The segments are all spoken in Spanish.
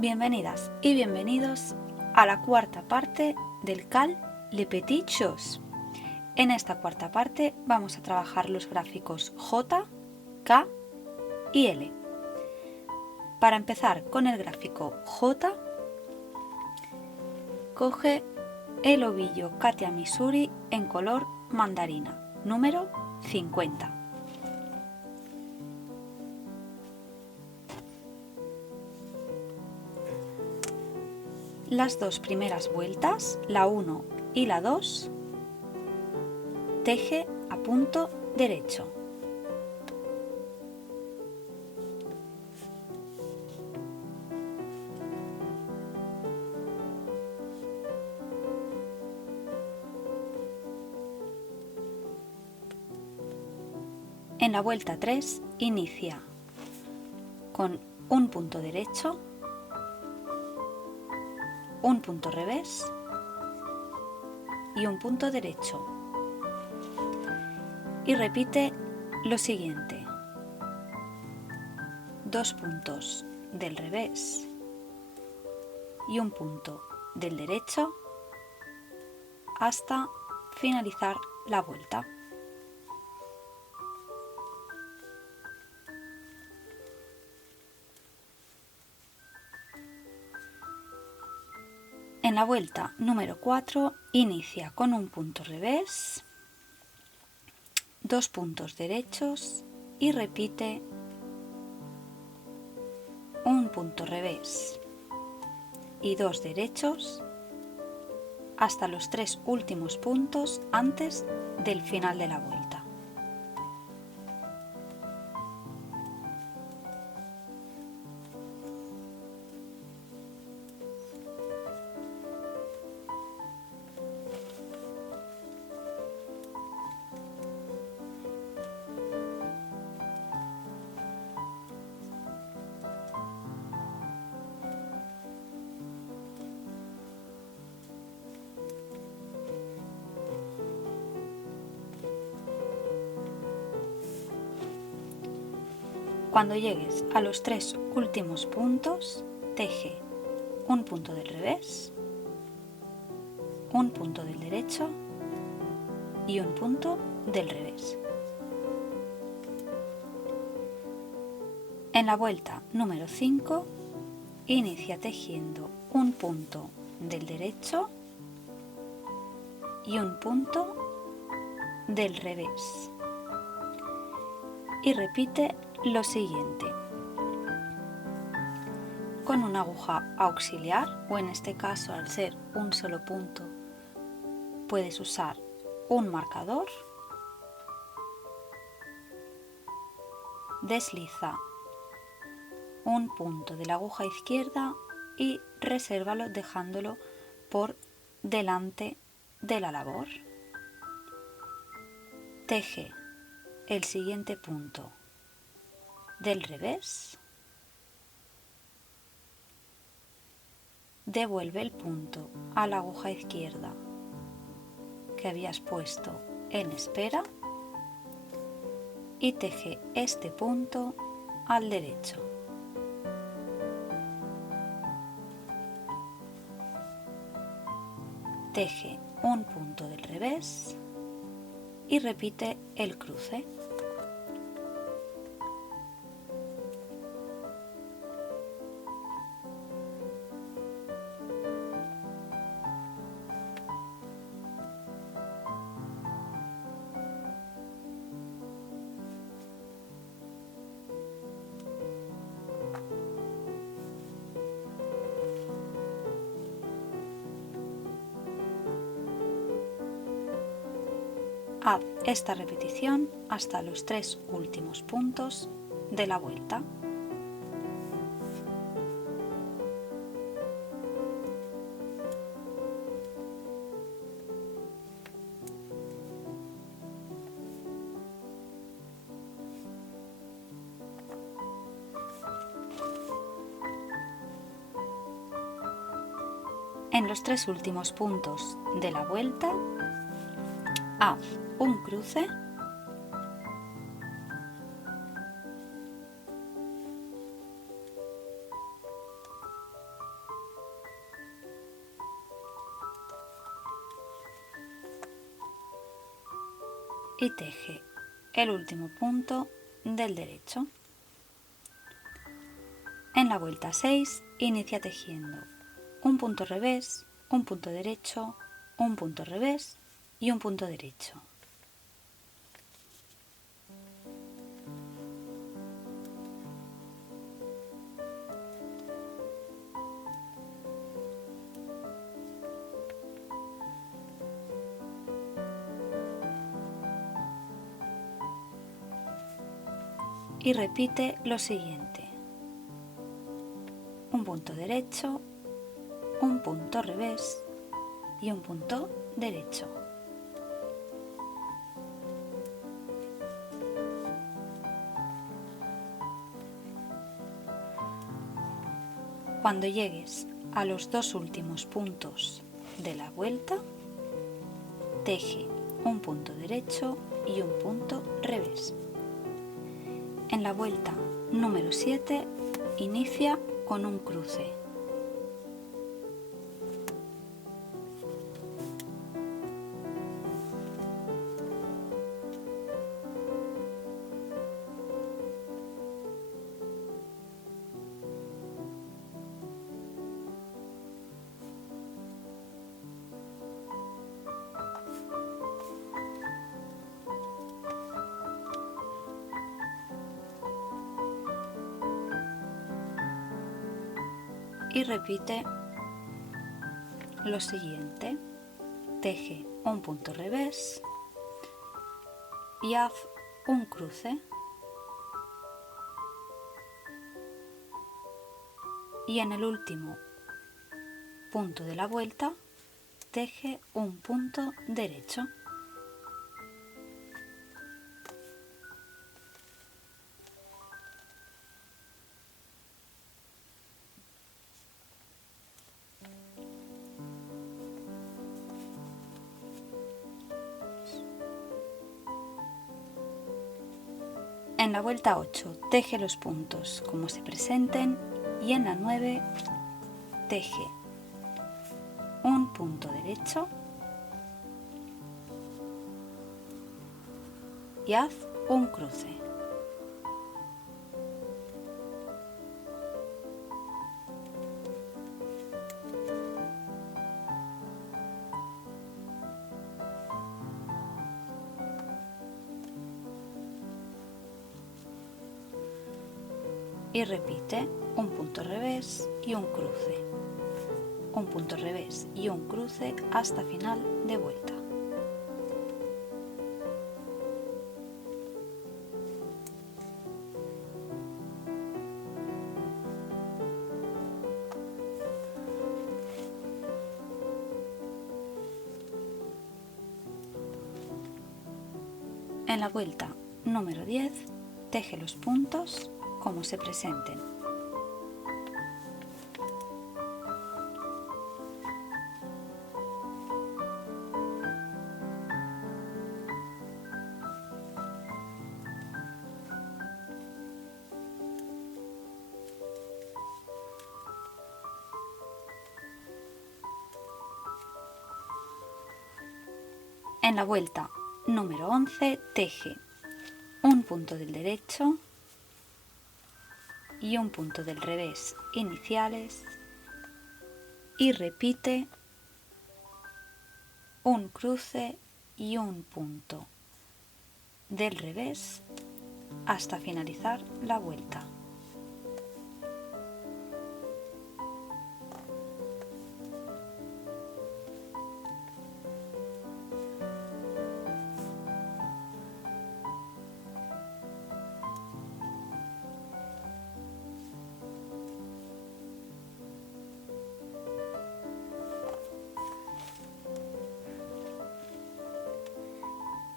Bienvenidas y bienvenidos a la cuarta parte del CAL Le Petit Chose. En esta cuarta parte vamos a trabajar los gráficos J, K y L. Para empezar con el gráfico J, coge el ovillo Katia Missouri en color mandarina, número 50. Las dos primeras vueltas, la 1 y la 2, teje a punto derecho. En la vuelta 3 inicia con un punto derecho, un punto revés y un punto derecho. Y repite lo siguiente: 2 puntos del revés y un punto del derecho hasta finalizar la vuelta. En la vuelta número 4 inicia con un punto revés, 2 puntos derechos y repite un punto revés y 2 derechos hasta los 3 últimos puntos antes del final de la vuelta. Cuando llegues a los 3 últimos puntos, teje un punto del revés, un punto del derecho y un punto del revés. En la vuelta número 5, inicia tejiendo un punto del derecho y un punto del revés. Y repite lo siguiente: con una aguja auxiliar, o en este caso al ser un solo punto puedes usar un marcador, desliza un punto de la aguja izquierda y resérvalo dejándolo por delante de la labor. Teje el siguiente punto del revés, devuelve el punto a la aguja izquierda que habías puesto en espera y teje este punto al derecho. Teje un punto del revés y repite el cruce. Haz esta repetición hasta los 3 últimos puntos de la vuelta. En los 3 últimos puntos de la vuelta, haz un cruce y teje el último punto del derecho. En la vuelta 6 inicia tejiendo un punto revés, un punto derecho, un punto revés y un punto derecho. Y repite lo siguiente: un punto derecho, un punto revés y un punto derecho. Cuando llegues a los dos últimos puntos de la vuelta, teje un punto derecho y un punto revés. En la vuelta número 7 inicia con un cruce. Y repite lo siguiente: teje un punto revés y haz un cruce, y en el último punto de la vuelta teje un punto derecho. En la vuelta 8 teje los puntos como se presenten y en la 9 teje un punto derecho y haz un cruce. Y repite un punto revés y un cruce, un punto revés y un cruce hasta final de vuelta. En la vuelta número 10 teje los puntos como se presenten. En la vuelta número 11 teje un punto del derecho y un punto del revés iniciales y repite un cruce y un punto del revés hasta finalizar la vuelta.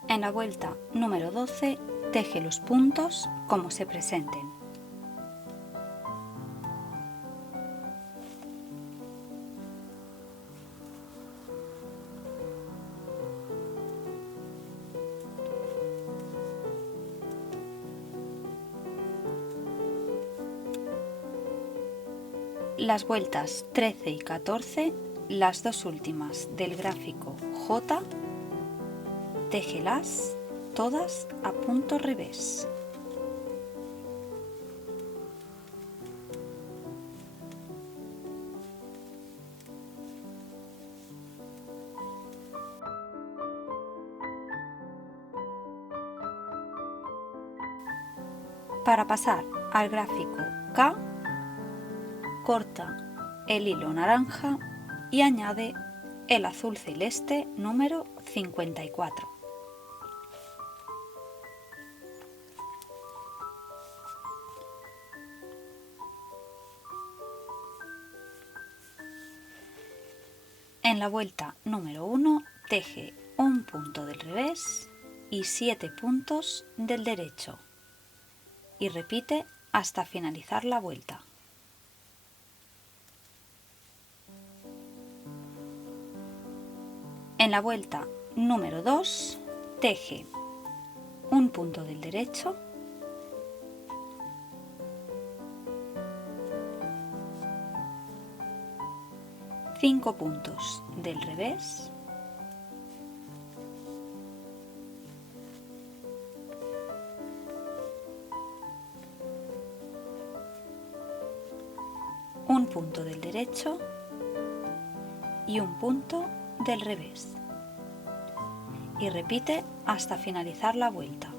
En la vuelta número 12 teje los puntos como se presenten. Las vueltas 13 y 14, las dos últimas del gráfico J, téjelas todas a punto revés. Para pasar al gráfico K, corta el hilo naranja y añade el azul celeste número 54. En la vuelta número 1 teje un punto del revés y 7 puntos del derecho y repite hasta finalizar la vuelta. En la vuelta número 2 teje un punto del derecho, cinco puntos del revés, un punto del derecho y un punto del revés y repite hasta finalizar la vuelta.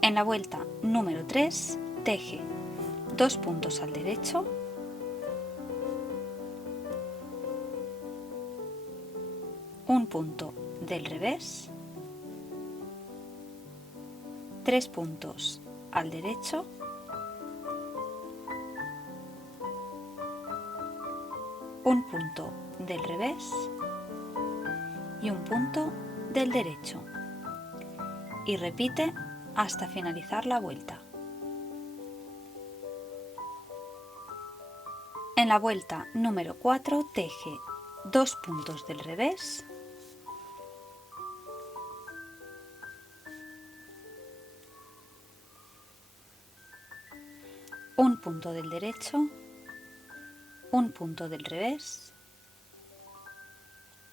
En la vuelta número 3 teje 2 puntos al derecho, un punto del revés, 3 puntos al derecho, un punto del revés y un punto del derecho y repite hasta finalizar la vuelta. En la vuelta número 4 teje 2 puntos del revés, un punto del derecho, un punto del revés,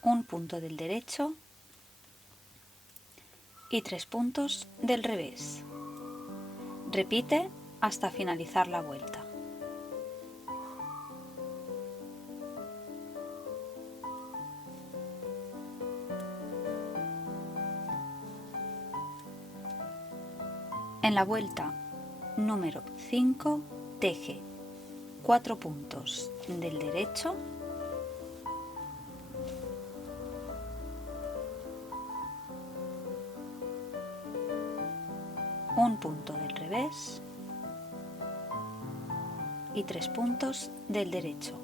un punto del derecho y 3 puntos del revés. Repite hasta finalizar la vuelta. En la vuelta número 5 teje 4 puntos del derecho, un punto del revés y 3 puntos del derecho.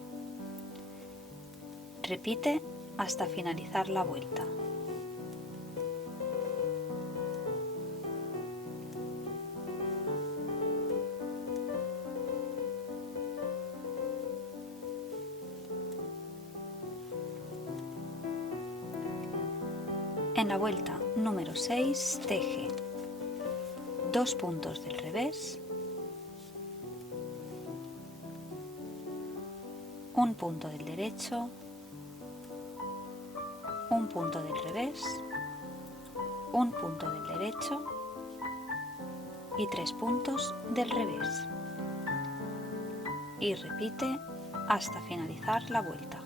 Repite hasta finalizar la vuelta. En la vuelta número 6 teje 2 puntos del revés, un punto del derecho, un punto del revés, un punto del derecho y 3 puntos del revés. Y repite hasta finalizar la vuelta.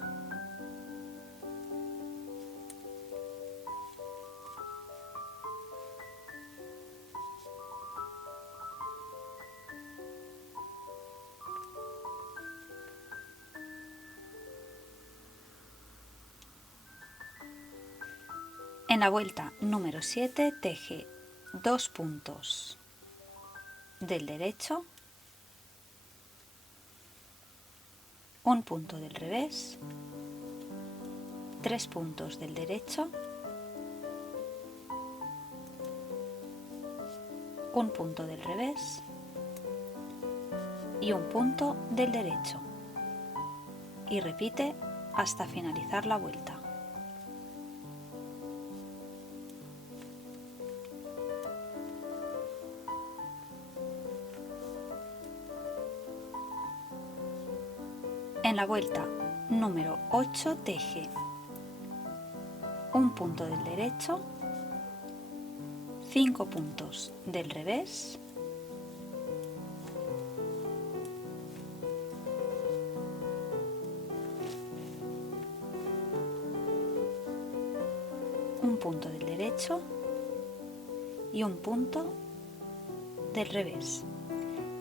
En la vuelta número 7 teje 2 puntos del derecho, un punto del revés, 3 puntos del derecho, un punto del revés y un punto del derecho. Y repite hasta finalizar la vuelta. En la vuelta número 8 teje un punto del derecho, 5 puntos del revés, un punto del derecho y un punto del revés,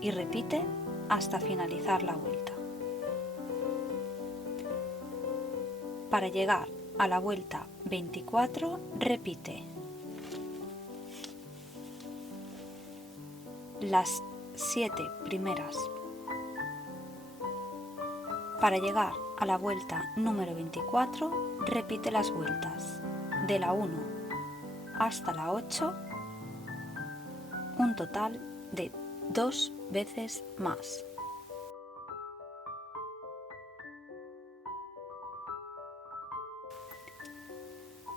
y repite hasta finalizar la vuelta. Para llegar a la vuelta 24 repite las 7 primeras. Para llegar a la vuelta número 24 repite las vueltas de la 1 hasta la 8, un total de 2 veces más.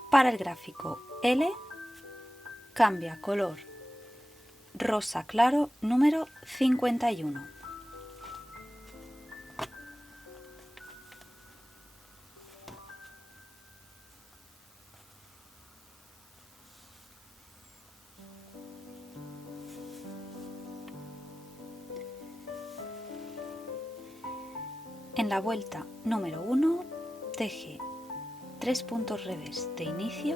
Para el gráfico L, cambia color rosa claro número 51. En la vuelta número 1 teje 3 puntos revés de inicio,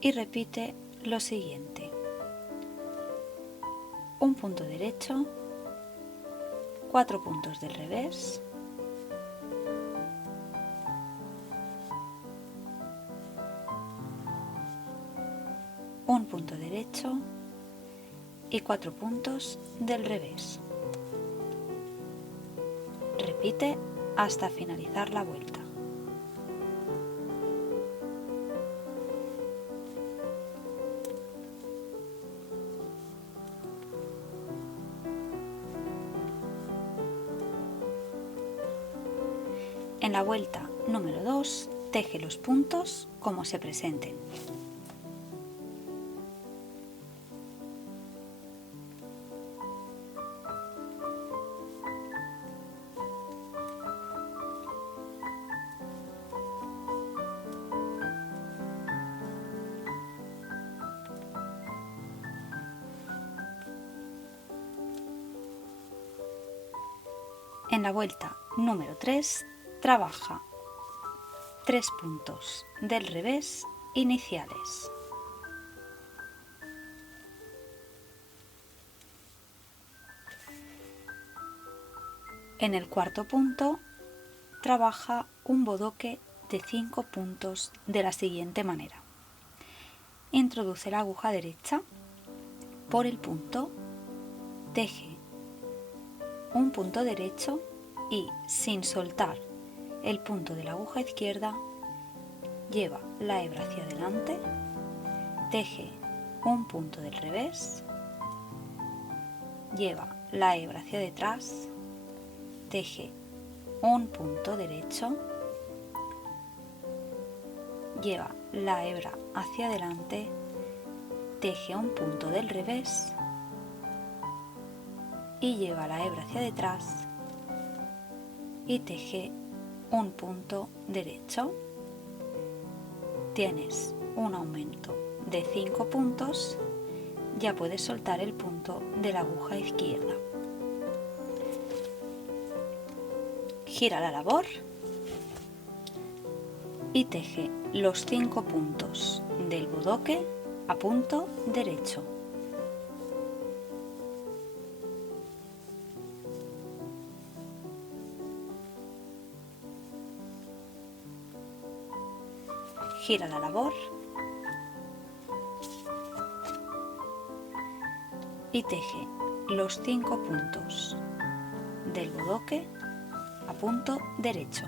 y repite lo siguiente: un punto derecho, 4 puntos del revés, un punto derecho y 4 puntos del revés. Repite hasta finalizar la vuelta. En la vuelta número 2 teje los puntos como se presenten. En la vuelta número 3 trabaja 3 puntos del revés iniciales. En el cuarto punto trabaja un bodoque de 5 puntos de la siguiente manera: introduce la aguja derecha por el punto, teje un punto derecho y, sin soltar el punto de la aguja izquierda, lleva la hebra hacia adelante, teje un punto del revés, lleva la hebra hacia detrás, teje un punto derecho, lleva la hebra hacia adelante, teje un punto del revés y lleva la hebra hacia detrás y teje un punto derecho. Tienes un aumento de 5 puntos, ya puedes soltar el punto de la aguja izquierda. Gira la labor y teje los 5 puntos del bodoque a punto derecho. Gira la labor y teje los 5 puntos del bodoque a punto derecho.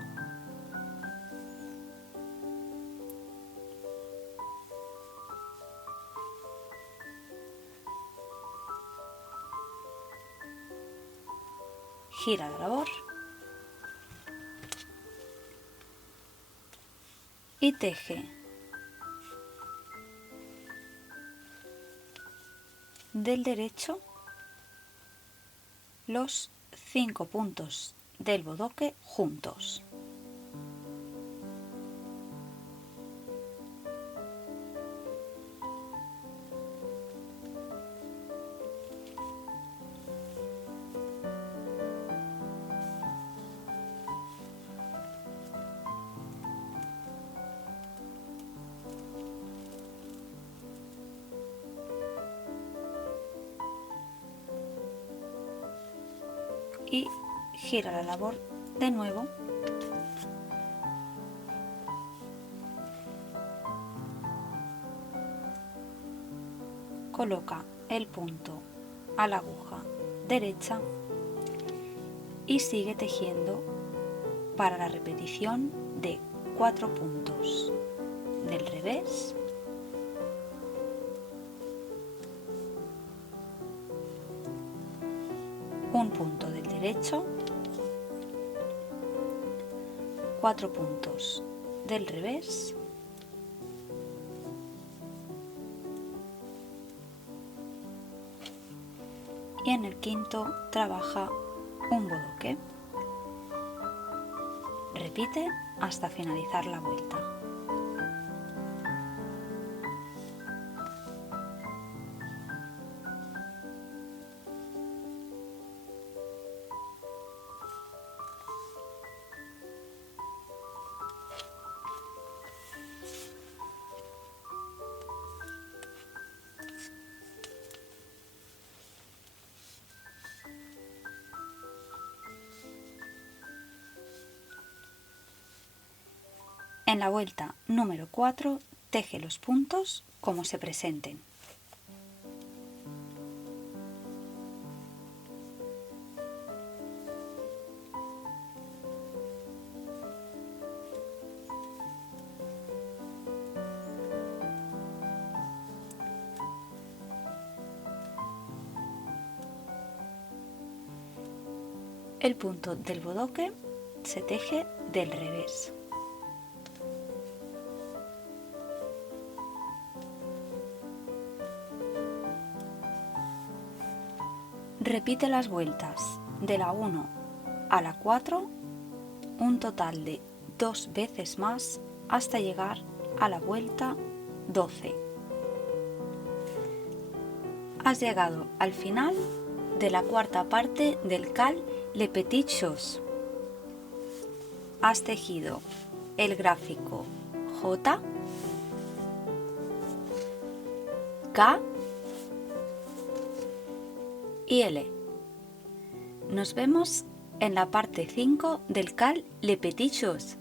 Gira la labor y teje del derecho los 5 puntos del bodoque juntos. Y gira la labor de nuevo. Coloca el punto a la aguja derecha y sigue tejiendo para la repetición de 4 puntos del revés, un punto del derecho, 4 puntos del revés y en el quinto trabaja un bodoque. Repite hasta finalizar la vuelta. En la vuelta número 4, teje los puntos como se presenten. El punto del bodoque se teje del revés. Repite las vueltas de la 1 a la 4 un total de 2 veces más hasta llegar a la vuelta 12. Has llegado al final de la cuarta parte del Cal Le Petit Chose. Has tejido el gráfico J, K y L. Nos vemos en la parte 5 del Cal Le Petit Chose.